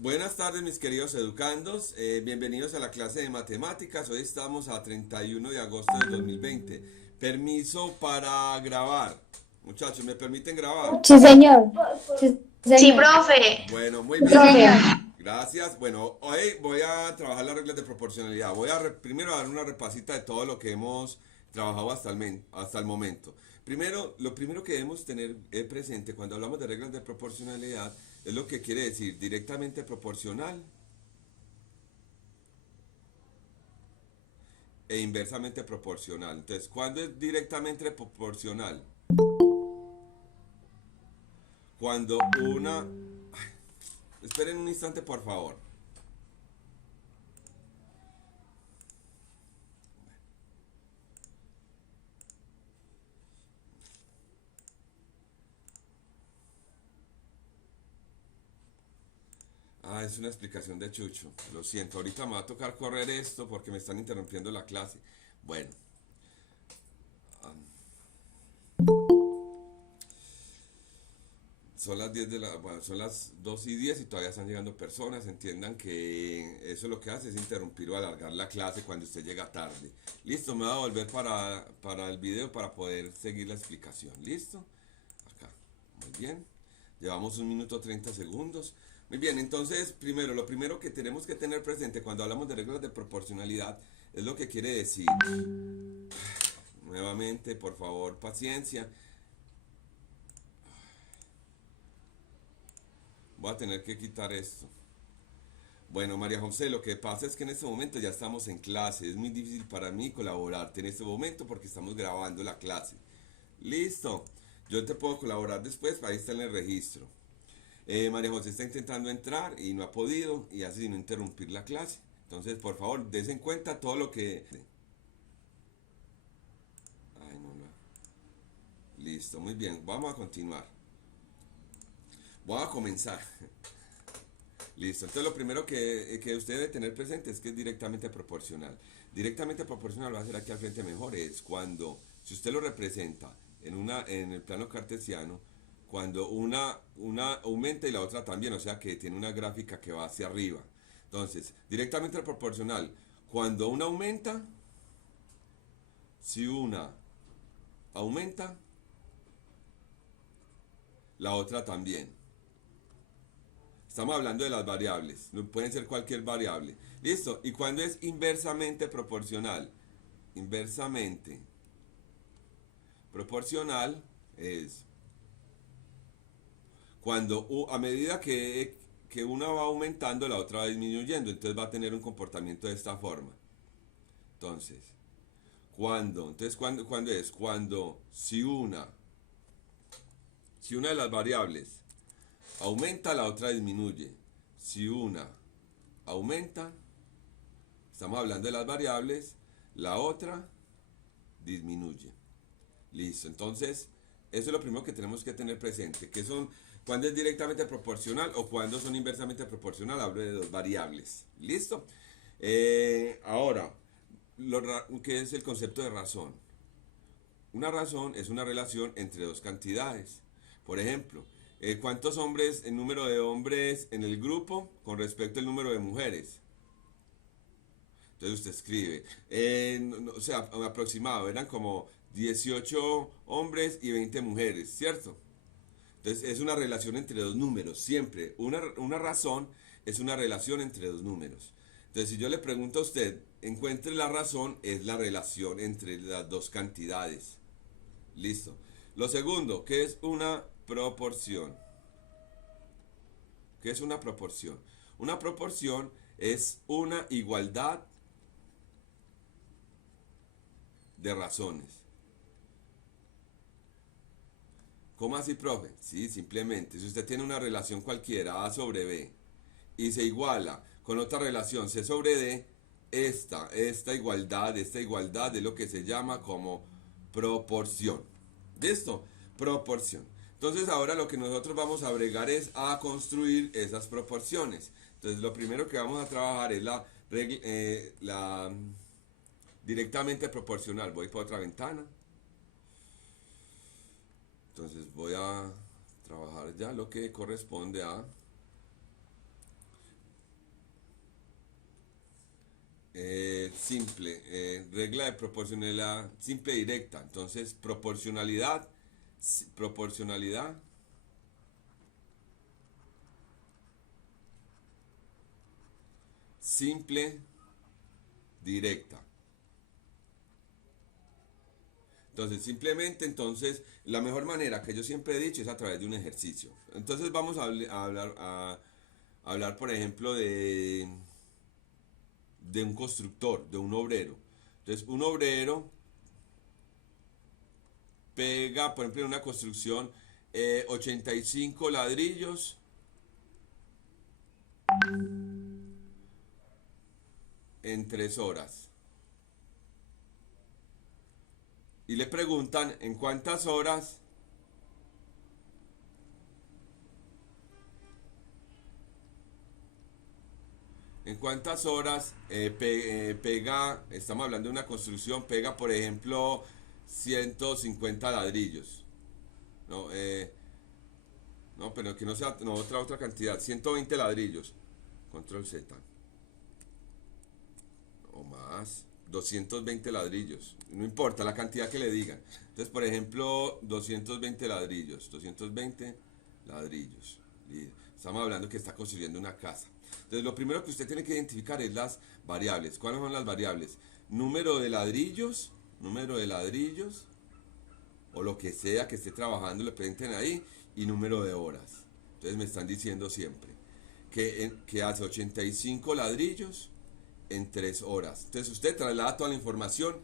Buenas tardes mis queridos educandos, bienvenidos a la clase de matemáticas. Hoy estamos a 31 de agosto del 2020. Permiso para grabar. Muchachos, ¿me permiten grabar? Sí, señor. Sí, Sí, señor. profe. Bueno, muy Sí, bien. señor. Gracias. Bueno, hoy voy a trabajar las reglas de proporcionalidad. Primero dar una repasita de todo lo que hemos trabajado hasta el momento. Primero, lo primero que debemos tener presente cuando hablamos de reglas de proporcionalidad es lo que quiere decir directamente proporcional e inversamente proporcional. Entonces, ¿cuándo es directamente proporcional? Cuando una... Esperen un instante, por favor. Ah, es una explicación de Chucho. Lo siento, ahorita me va a tocar correr esto porque me están interrumpiendo la clase. Bueno, son las 10 de la, bueno, son las 2 y 10 y todavía están llegando personas. Entiendan que eso lo que hace es interrumpir o alargar la clase cuando usted llega tarde. Listo, me voy a volver para el video para poder seguir la explicación. ¿Listo? Acá. Muy bien. Llevamos 1 minuto 30 segundos. Muy bien, entonces, primero, lo primero que tenemos que tener presente cuando hablamos de reglas de proporcionalidad es lo que quiere decir. Nuevamente, por favor, paciencia. Voy a tener que quitar esto. Bueno, María José, lo que pasa es que en este momento ya estamos en clase. Es muy difícil para mí colaborarte en este momento porque estamos grabando la clase. Listo. Yo te puedo colaborar después, ahí está en el registro. María José está intentando entrar y no ha podido y hace sin interrumpir la clase. Entonces, por favor, des en cuenta todo lo que... Ay, no, no. Listo, muy bien. Vamos a continuar. Voy a comenzar. Listo. Entonces, lo primero que usted debe tener presente es que es directamente proporcional. Directamente proporcional, va a ser aquí al frente mejor, es cuando, si usted lo representa en el plano cartesiano, cuando una aumenta y la otra también, o sea que tiene una gráfica que va hacia arriba. Entonces, directamente proporcional, cuando una aumenta, si una aumenta, la otra también. Estamos hablando de las variables, no pueden ser cualquier variable. Listo, y cuando es inversamente proporcional, inversamente proporcional es cuando a medida que una va aumentando, la otra va disminuyendo, entonces va a tener un comportamiento de esta forma. Entonces, ¿cuándo es? Cuando si una de las variables aumenta, la otra disminuye. Si una aumenta, estamos hablando de las variables, la otra disminuye. Listo, entonces, eso es lo primero que tenemos que tener presente, que son cuando es directamente proporcional o cuando son inversamente proporcional, hablo de dos variables. ¿Listo? Ahora, ¿qué es el concepto de razón? Una razón es una relación entre dos cantidades. Por ejemplo, ¿cuántos hombres, el número de hombres en el grupo con respecto al número de mujeres? Entonces usted escribe, o sea, aproximado, eran como 18 hombres y 20 mujeres, ¿cierto? Entonces es una relación entre dos números, siempre. Una razón es una relación entre dos números. Entonces si yo le pregunto a usted, encuentre la razón, es la relación entre las dos cantidades. Listo. Lo segundo, ¿qué es una proporción? ¿Qué es una proporción? Una proporción es una igualdad de razones. ¿Cómo así, profe? Sí, simplemente, si usted tiene una relación cualquiera, A sobre B, y se iguala con otra relación, C sobre D, esta igualdad es lo que se llama como proporción. ¿Listo? Proporción. Entonces ahora lo que nosotros vamos a agregar es a construir esas proporciones. Entonces lo primero que vamos a trabajar es la directamente proporcional. Voy para otra ventana. Entonces voy a trabajar ya lo que corresponde a Simple, regla de proporcionalidad simple directa. Entonces, proporcionalidad, proporcionalidad simple directa. Entonces, simplemente, entonces, la mejor manera que yo siempre he dicho es a través de un ejercicio. Entonces, vamos a hablar, por ejemplo, de un constructor, de un obrero. Entonces, un obrero pega, por ejemplo, en una construcción, 85 ladrillos en 3 horas. Y le preguntan en cuántas horas pega, estamos hablando de una construcción, pega por ejemplo 150 ladrillos. No, no, pero que no sea, no, otra cantidad, 120 ladrillos. Control Z. O más, 220 ladrillos. No importa la cantidad que le digan. Entonces, por ejemplo, 220 ladrillos. 220 ladrillos. Estamos hablando que está construyendo una casa. Entonces, lo primero que usted tiene que identificar es las variables. ¿Cuáles son las variables? Número de ladrillos, o lo que sea que esté trabajando, le presenten ahí, y número de horas. Entonces, me están diciendo siempre que hace 85 ladrillos en 3 horas. Entonces, usted traslada toda la información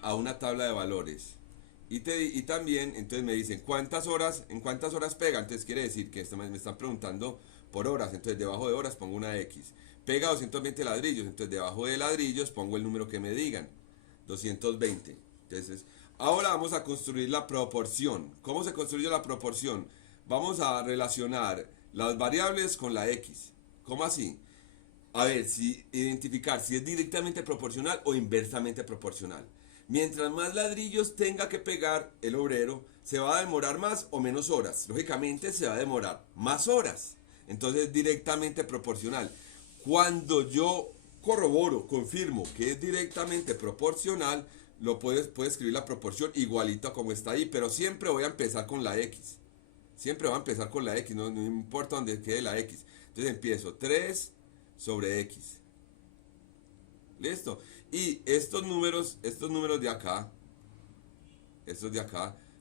a una tabla de valores. Y también, entonces me dicen, ¿en cuántas horas pega? Entonces quiere decir que me están preguntando por horas. Entonces debajo de horas pongo una X. Pega 220 ladrillos. Entonces debajo de ladrillos pongo el número que me digan. 220. Entonces, ahora vamos a construir la proporción. ¿Cómo se construye la proporción? Vamos a relacionar las variables con la X. ¿Cómo así? A ver, identificar si es directamente proporcional o inversamente proporcional. Mientras más ladrillos tenga que pegar el obrero, se va a demorar más o menos horas. Lógicamente se va a demorar más horas. Entonces es directamente proporcional. Cuando yo corroboro, confirmo que es directamente proporcional, puedo escribir la proporción igualita como está ahí, pero siempre voy a empezar con la X. Siempre voy a empezar con la X, no importa dónde quede la X. Entonces empiezo 3 sobre X. Listo. Y estos números de acá,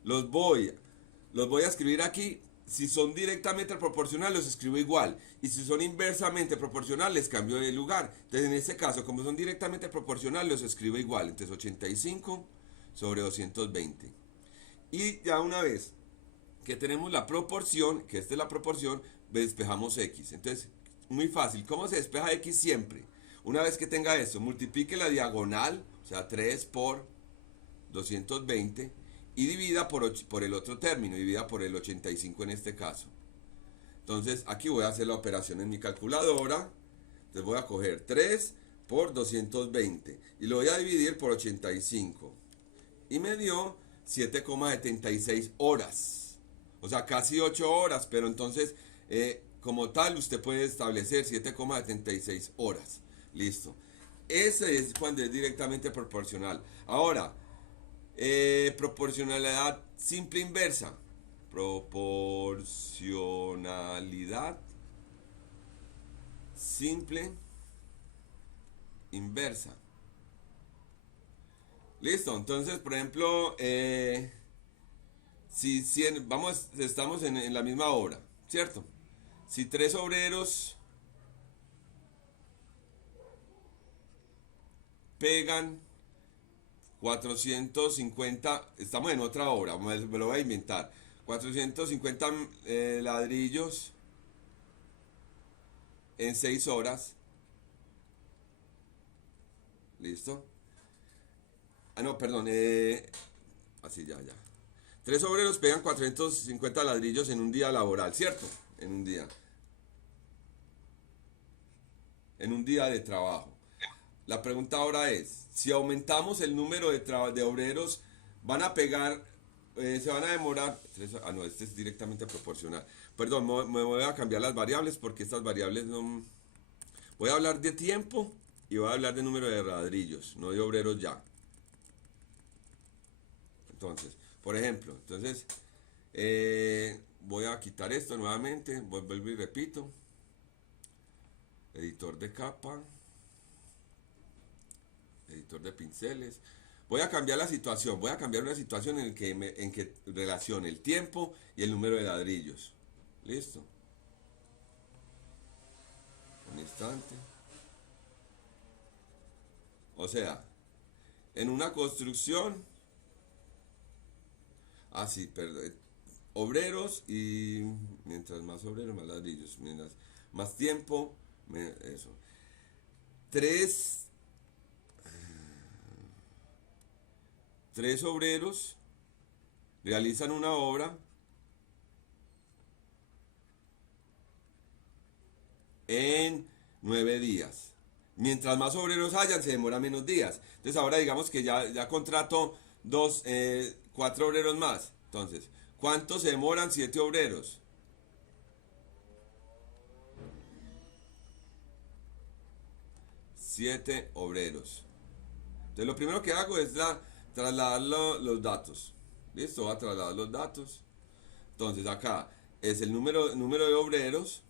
los voy a escribir aquí. Si son directamente proporcionales, los escribo igual. Y si son inversamente proporcionales, les cambio de lugar. Entonces, en este caso, como son directamente proporcionales, los escribo igual. Entonces, 85 sobre 220. Y ya una vez que tenemos la proporción, que esta es la proporción, despejamos X. Entonces, muy fácil. ¿Cómo se despeja X siempre? Una vez que tenga esto, multiplique la diagonal, o sea, 3 por 220, y divida por el otro término, divida por el 85 en este caso. Entonces, aquí voy a hacer la operación en mi calculadora. Entonces voy a coger 3 por 220 y lo voy a dividir por 85. Y me dio 7,76 horas. O sea, casi 8 horas, pero entonces, como tal, usted puede establecer 7,76 horas. Listo. Ese es cuando es directamente proporcional. Ahora, proporcionalidad simple inversa. Proporcionalidad simple inversa. Listo. Entonces, por ejemplo, si estamos en la misma obra, ¿cierto? Si 3 obreros pegan 450, estamos en otra obra, me lo voy a inventar, 450 ladrillos en 6 horas. ¿Listo? Ah, no, perdón, así ya. 3 obreros pegan 450 ladrillos en un día laboral, ¿cierto? En un día de trabajo. La pregunta ahora es, si aumentamos el número de obreros, van a pegar, se van a demorar, no, este es directamente proporcional. Perdón, me voy a cambiar las variables porque estas variables no... Voy a hablar de tiempo y voy a hablar de número de ladrillos, no de obreros ya. Entonces, por ejemplo, voy a quitar esto nuevamente, vuelvo y repito. Editor de capa, editor de pinceles. Voy a cambiar la situación, voy a cambiar una situación en que relacione el tiempo y el número de ladrillos. Listo. Un instante. O sea, en una construcción, perdón, obreros y mientras más obreros, más ladrillos, mientras más tiempo, eso. Tres obreros realizan una obra en 9 días. Mientras más obreros hayan, se demora menos días. Entonces ahora digamos que ya contrato 4 obreros más. Entonces, ¿cuánto se demoran 7 obreros? 7 obreros. Entonces lo primero que hago es trasladar los datos. ¿Listo? Voy a trasladar los datos. Entonces acá es el número de obreros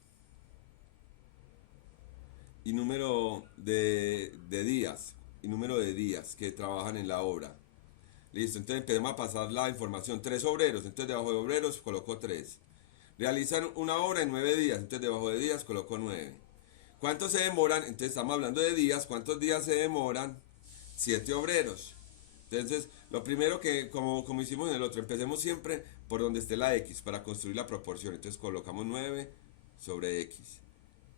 y número de días. Y número de días que trabajan en la obra. Listo, entonces empezamos a pasar la información. 3 obreros, entonces debajo de obreros coloco 3. Realizan una obra en 9 días, entonces debajo de días coloco 9. ¿Cuántos se demoran? Entonces estamos hablando de días. ¿Cuántos días se demoran? 7 obreros. Entonces, lo primero que, como hicimos en el otro, empecemos siempre por donde esté la X para construir la proporción. Entonces colocamos 9 sobre X.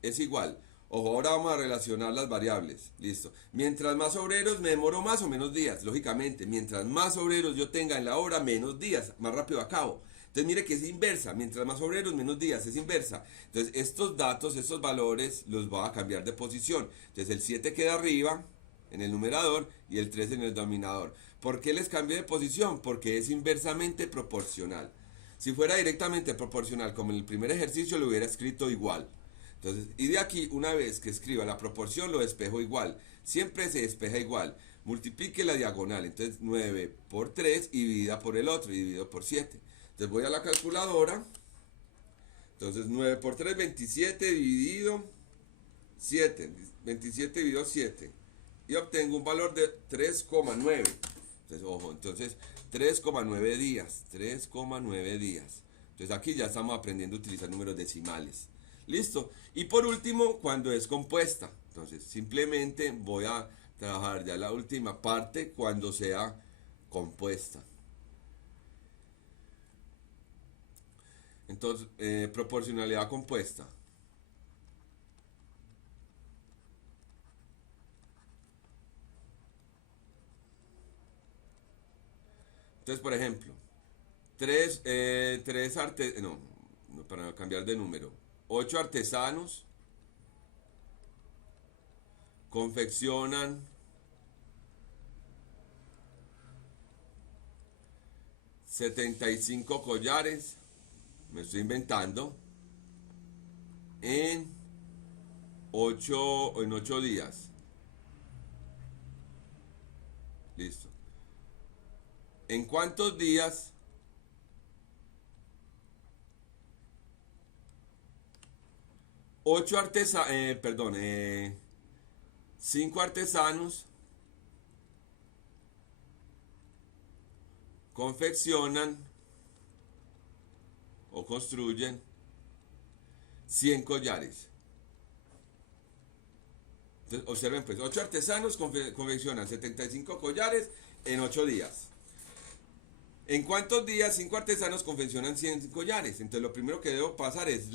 Es igual. Ojo, ahora vamos a relacionar las variables. Listo. Mientras más obreros, me demoro más o menos días. Lógicamente, mientras más obreros yo tenga en la obra, menos días. Más rápido acabo. Entonces mire que es inversa, mientras más obreros, menos días, es inversa. Entonces estos datos, estos valores, los voy a cambiar de posición. Entonces el 7 queda arriba, en el numerador, y el 3 en el denominador. ¿Por qué les cambio de posición? Porque es inversamente proporcional. Si fuera directamente proporcional, como en el primer ejercicio, lo hubiera escrito igual. Entonces, y de aquí, una vez que escriba la proporción, lo despejo igual. Siempre se despeja igual. Multiplique la diagonal. Entonces 9 por 3 y divida por el otro, y divido por 7. Entonces voy a la calculadora. Entonces 9 por 3, 27 dividido 7. 27 dividido 7. Y obtengo un valor de 3,9. Entonces, ojo, entonces 3,9 días. 3,9 días. Entonces aquí ya estamos aprendiendo a utilizar números decimales. Listo. Y por último, cuando es compuesta. Entonces simplemente voy a trabajar ya la última parte cuando sea compuesta. Entonces, proporcionalidad compuesta. Entonces, por ejemplo, para cambiar de número, 8 artesanos confeccionan 75 collares, me estoy inventando, en 8 días. Listo. ¿En cuántos días? 5 artesanos confeccionan o construyen 100 collares. Entonces, observen pues, 8 artesanos confeccionan 75 collares en 8 días. ¿En cuántos días 5 artesanos confeccionan 100 collares? Entonces lo primero que debo pasar es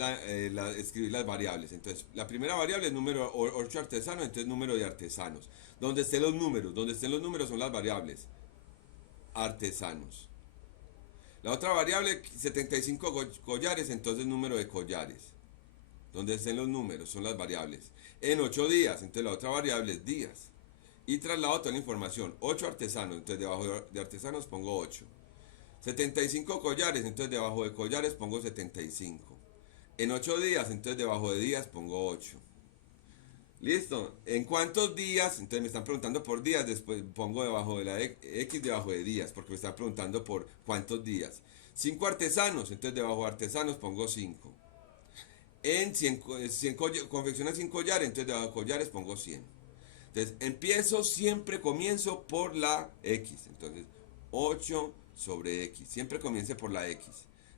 escribir las variables. Entonces la primera variable es número 8 artesanos, entonces número de artesanos. Donde estén los números son las variables. Artesanos. La otra variable, 75 collares, entonces número de collares. Donde estén los números son las variables. En 8 días, entonces la otra variable es días. Y traslado toda la información. 8 artesanos, entonces debajo de artesanos pongo 8. 75 collares, entonces debajo de collares pongo 75. En 8 días, entonces debajo de días pongo 8. ¿Listo? ¿En cuántos días? Entonces me están preguntando por días, después pongo debajo de la X debajo de días, porque me están preguntando por cuántos días. 5 artesanos, entonces debajo de artesanos pongo 5. En 100 confeccionan 100 collares, entonces debajo de collares pongo 100. Entonces siempre comienzo por la X. Entonces 8 sobre X, siempre comience por la X.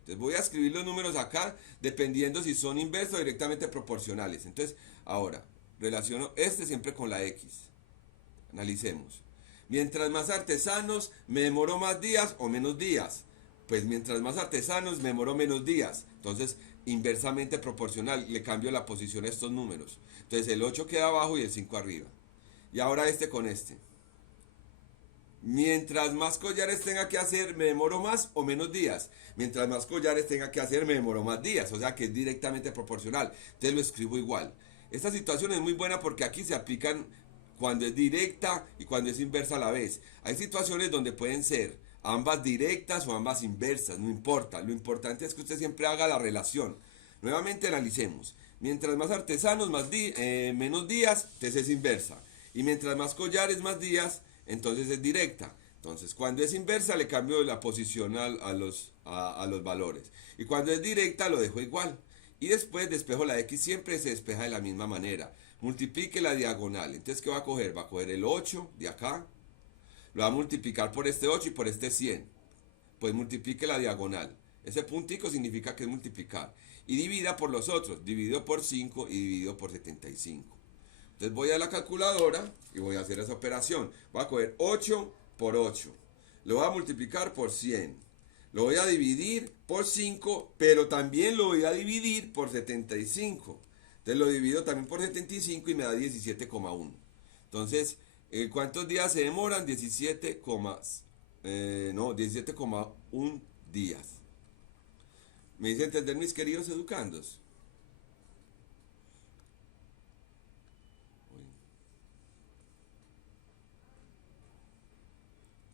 Entonces voy a escribir los números acá dependiendo si son inversos o directamente proporcionales. Entonces ahora relaciono este siempre con la X. Analicemos. Mientras más artesanos, me demoro más días o menos días. Pues mientras más artesanos, me demoro menos días. Entonces, inversamente proporcional, le cambio la posición a estos números. Entonces, el 8 queda abajo y el 5 arriba. Y ahora este con este. Mientras más collares tenga que hacer, me demoro más o menos días. Mientras más collares tenga que hacer, me demoro más días. O sea que es directamente proporcional. Entonces lo escribo igual. Esta situación es muy buena porque aquí se aplican cuando es directa y cuando es inversa a la vez. Hay situaciones donde pueden ser ambas directas o ambas inversas, no importa. Lo importante es que usted siempre haga la relación. Nuevamente analicemos. Mientras más artesanos, menos días, entonces es inversa. Y mientras más collares, más días, entonces es directa. Entonces, cuando es inversa, le cambio la posición a los valores. Y cuando es directa, lo dejo igual. Y después despejo la X, siempre se despeja de la misma manera. Multiplique la diagonal. Entonces, ¿qué va a coger? Va a coger el 8 de acá. Lo va a multiplicar por este 8 y por este 100. Pues multiplique la diagonal. Ese puntico significa que es multiplicar. Y divida por los otros. Dividido por 5 y dividido por 75. Entonces voy a la calculadora y voy a hacer esa operación. Voy a coger 8 por 8. Lo voy a multiplicar por 100. Lo voy a dividir por 5, pero también lo voy a dividir por 75. Entonces lo divido también por 75 y me da 17,1. Entonces, ¿cuántos días se demoran? 17,1 días. ¿Me hice entender, mis queridos educandos?